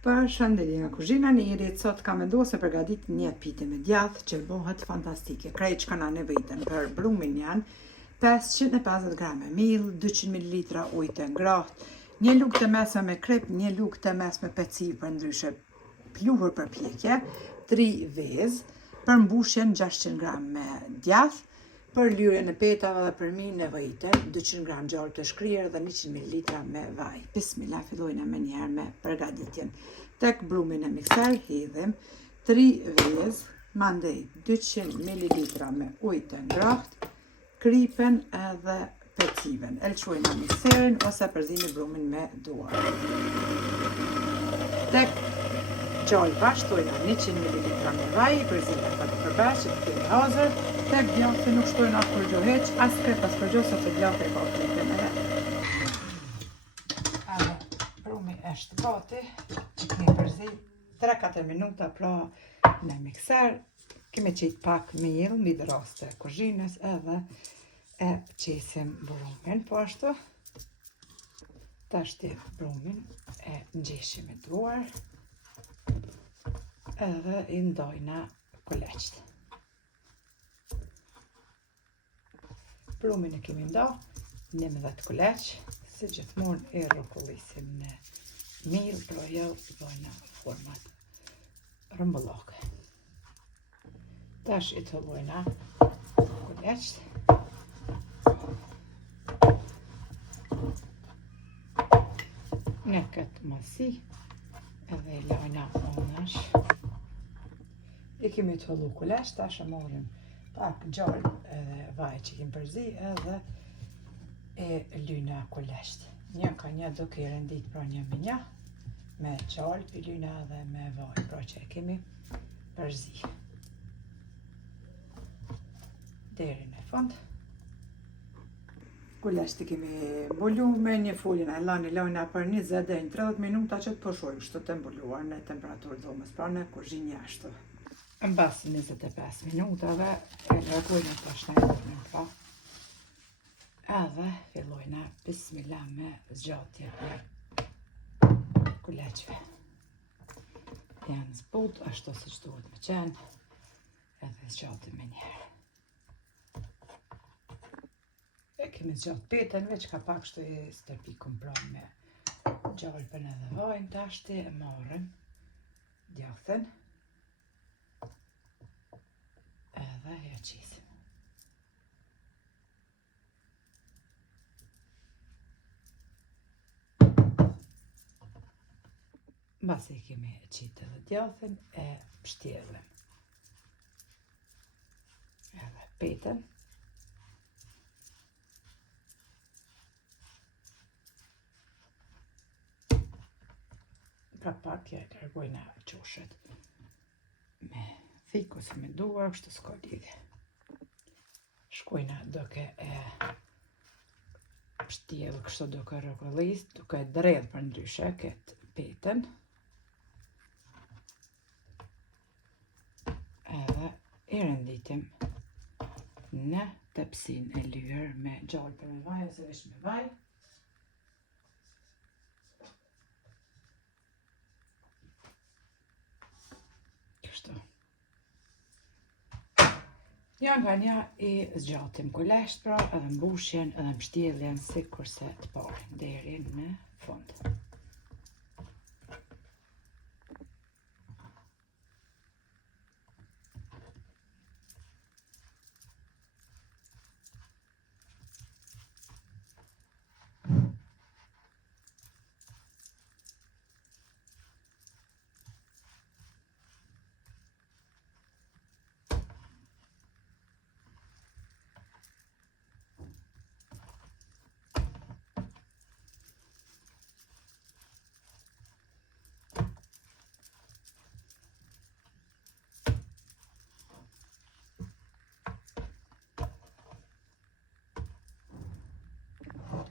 Përshëndetje nga kuzhina Nirit, sot kam vendosur se përgatit një pite me djath që bëhet fantastike. Krejt që kanë nevojën për brumin janë 550 grame miell, 200 ml ujë të ngrohtë, një lugë të mesme me krep, një lugë të mesme peciv për ndryshe pluhur për pjekje, 3 vezë, për mbushjen 600 gram me djath, për lyrjen e petave dhe për mi nevojite 200 gram gjallë të shkrier dhe 100 ml me vaj. Bismillah, fillojna me njëherë me përgatitjen. Tek brumin e mikser hedhim 3 vezë, mandej 200 ml me ujë të ngrohtë, kripen edhe peciven. Elçojna mikserin ose përzini brumin me duar. Tek gjallë vazhdojna 100 ml me vaj, përzini edhe përbash që të kemi hazër. Tek djathi nuk shtojna kur gjoheq, as krep as përgjoh, se të djathi e ka kripin e vetë. Edhe brumi është gati, që kemi përzi 3-4 minuta pra në mikser. Kemi qit pak miell mbi rast të kuzhinës edhe e qesim brumin po ashtu. Tashti brumin e ngjeshim me duar edhe i ndojna kuleqt. Brumin e kemi nda 11 kuleq, si gjithmonë e rrokullisim në miell, pra jo bëjna format rëmbullake. Tash i të bëjna kuleqt. Në këtë masi edhe i lajna onash. I kemi të hëllu kuleqt, tash e morim pak gjallë edhe vaj që kemi përzi edhe e lyna kuleqt. Një ka një duke i rendit pra një me një, me gjallë, i lyna edhe me vaj, pra që e kemi përzi. Deri në fund. Kuleqt i kemi mbulu me një folje në lajna për 20 deri në 30 minuta që të përshojnë kështu të mbuluar në temperaturë dhomës, pra në kuzhinë jashtë. Në bas 25 minutave, e largojnë të shtajnë pra. Edhe fillojna bismillah me zgjatje e kuleqve. Janë zbut, ashtu si që duhet me qenë, edhe zgjatim me njerë. E kemi zgjat peten, veç ka pak shtu i stërpikun pra me gjalpën edhe vajnë, tashti e marrim djathin. Edhe e qisim. Mbasi kemi qitë edhe djathin, e pështjellim. Edhe peten. Pra pak ja largojna qoshet me thik ose me duar, kështu s'ka lidhje. Shkojna duke e pështjell kështu duke rrokullis, duke e dredh për ndryshe këtë peten. Edhe i renditim në tepsin e lyer me gjallë për me vaj ose veç me vaj. Kështu. Një nga një i zgjatim kuleqt pra edhe mbushjen edhe mbështjelljen si kurse të parë deri në fund.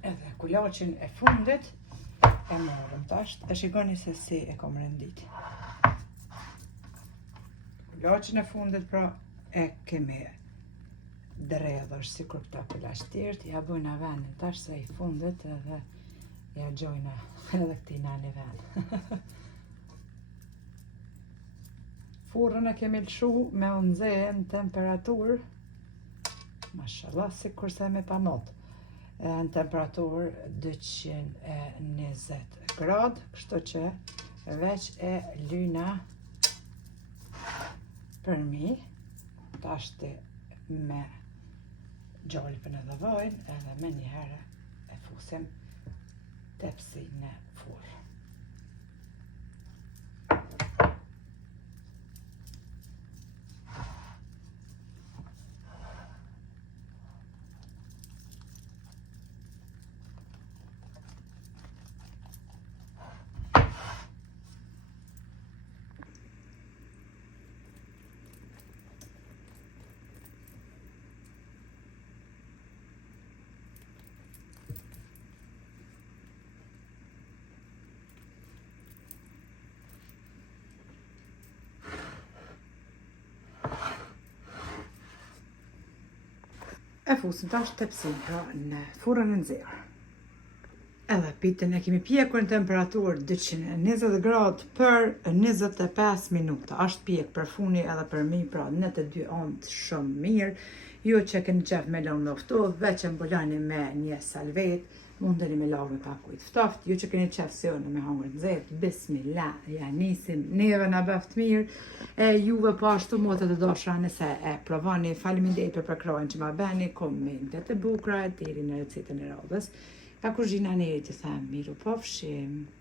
Edhe kulaqin e fundit e morëm tash, e shikoni se si e kom rendit. Kulaqin e fundit pra e kemi dredhur si kur këta kulaq tjerët, ja bëjna vendin tash se i fundit edhe ja gjojna edhe këtina në vend. Furrën e kemi lëshu me u nxehë në temperaturë, mashallah, si kurse me panot, në temperaturë 220 gradë, kështu që veç e lyna për mi, tashti me gjalpën edhe vajin, edhe me njëherë e fusim tepsi në furrë. E fusim tash tepsin pra në furrën e nxehur. Edhe pitën e kemi pjekur në temperaturë 220 gradë për 25 minuta. Ashtë pjek për funi edhe për mi, pra në të dy anët shumë mirë. Ju që keni qef me lënë loftu, veç e mbulani me një salvet, mundeni me lagë me pak ujë ftoft. Ju që keni qef se unë me hangër nxehtë, bismillah, ja nisim neve na bëft mirë. E juve po ashtu motet e dashura nëse e provani, faleminderit për krajin që ma beni, komentet e bukura deri në recetën e radhës. Ka kuzhina njerit të them miru pofshim.